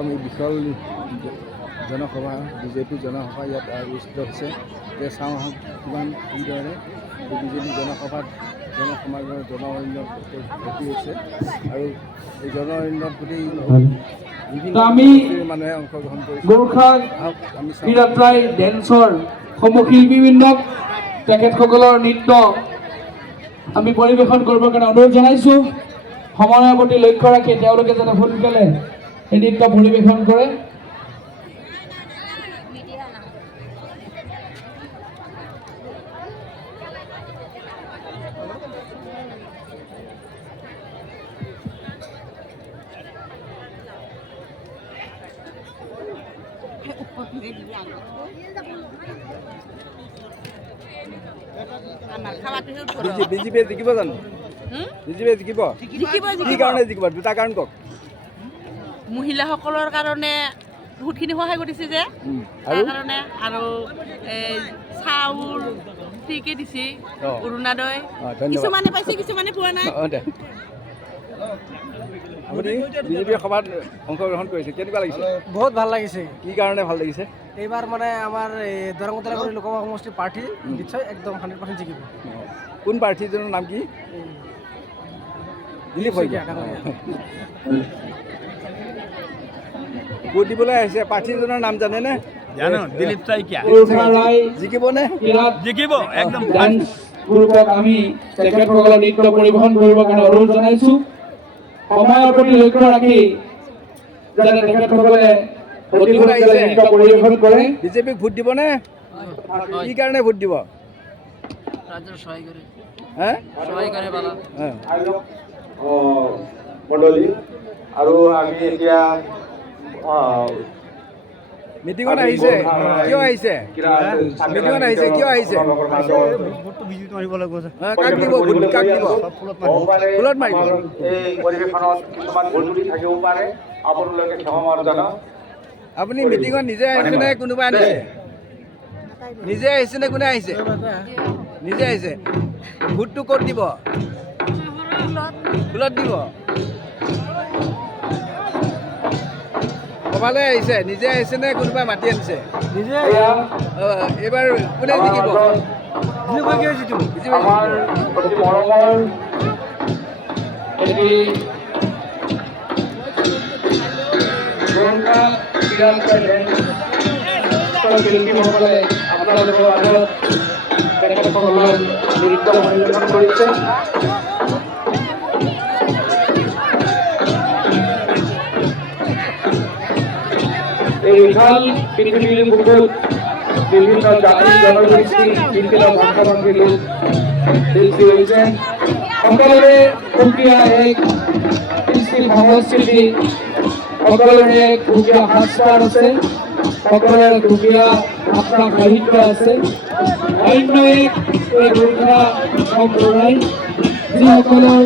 আমি বিশাল জনসভা বিজেপি জনসভা ইয়াত আয়োজিত হৈছে যে চাওঁ আহক কিমান সুন্দৰে বিজেপি জনসভাত জনসমাজৰ জনঅৰণ্যত ঘটি হৈছে আৰু এই জনঅৰণ্যত গোটেই বিভিন্ন মানুহে অংশগ্ৰহণ কৰিছে। গোৰ্খা বীৰত্ৰাই ডেন্সৰ শিল্পীবৃন্দক তেখেতসকলৰ নৃত্য আমি পৰিৱেশন কৰিবৰ কাৰণে অনুৰোধ জনাইছোঁ। সময়ৰ প্ৰতি লক্ষ্য ৰাখি তেওঁলোকে যাতে সোনকালে এই নৃত্য পৰিৱেশন কৰে। বিজেপি জিকিব জানো? বিজেপি জিকিব? কি কাৰণে জিকিব? দুটা কাৰণ কওক। মহিলাসকলৰ কাৰণে বহুতখিনি সহায় কৰিছে যে তাৰ কাৰণে, আৰু চাউল ফ্ৰীকে দিছে, অৰুণোদয় কিছুমানে পাইছে কিছুমানে পোৱা নাই। আপুনি বিজেপিৰ সভাত অংশগ্ৰহণ কৰিছে, কেনেকুৱা লাগিছে? বহুত ভাল লাগিছে। কি কাৰণে ভাল লাগিছে? এইবাৰ মানে আমাৰ দৰংগতলাগুৰি লোকসভা সমষ্টিৰ প্ৰাৰ্থী নিশ্চয় একদম 100% জিকিব। কোন প্ৰাৰ্থীজনৰ নাম কি? দিলীপ শইকীয়া। ভোট দিবলৈ আহিছে, প্ৰাৰ্থীজনৰ নাম জানেনে? জানো, দিলীপ শইকীয়া। জিকিবনে? জিকিব একদম। আমি তেখেতসকলৰ নৃত্য পৰিৱেশন কৰিবৰ কাৰণে অনুৰোধ জনাইছোঁ। সময়ৰ প্ৰতি লক্ষ্য ৰাখি যাতে তেখেতসকলে অতি সোনকালে নৃত্য পৰিৱেশন কৰে। বিজেপিক ভোট দিবনে? কি কাৰণে ভোট দিব? মণ্ডলী আৰু আমি এতিয়া মিটিঙত আহিছে, কিয় আহিছে? মিটিঙত আহিছে, কিয় আহিছে? কাক দিব ভোট? কাক দিব? ফুলত মাৰিব। এই পৰিৱেশনত কিছুমান ভুল ত্ৰুটি থাকিব পাৰে, আপোনালোকে ক্ষমা জনাওক। আপুনি মিটিঙত নিজে আহিছে নে কোনোবা আনিছে? নিজে আহিছে নে কোনে আহিছে? নিজে আহিছে। ভোটটো ক'ত দিব? ফুলত দিব। সভালৈ আহিছে, নিজে আহিছে নে কোনোবাই মাতি আনিছে? এইবাৰ কোনে জিকিব? আমাৰ অতি মৰমৰ শিল্পীসকলে আপোনালোকৰ আগত তেখেতসকলৰ নৃত্য পৰিৱেশন কৰিছে। এই বিশাল পৃথিৱীৰ বুকুত বিভিন্ন জাতি জনগোষ্ঠী বিভিন্ন ভাষা ভাষী লোক সৃষ্টি হৈছে। সকলোৰে সুকীয়া এক কৃষ্টি সংস্কৃতি, সকলোৰে সুকীয়া সাজপাৰ আছে, সকলোৰে সুকীয়া ভাষা সাহিত্য আছে। অন্য এক গোৰ্খা সম্প্ৰদায় যিসকলৰ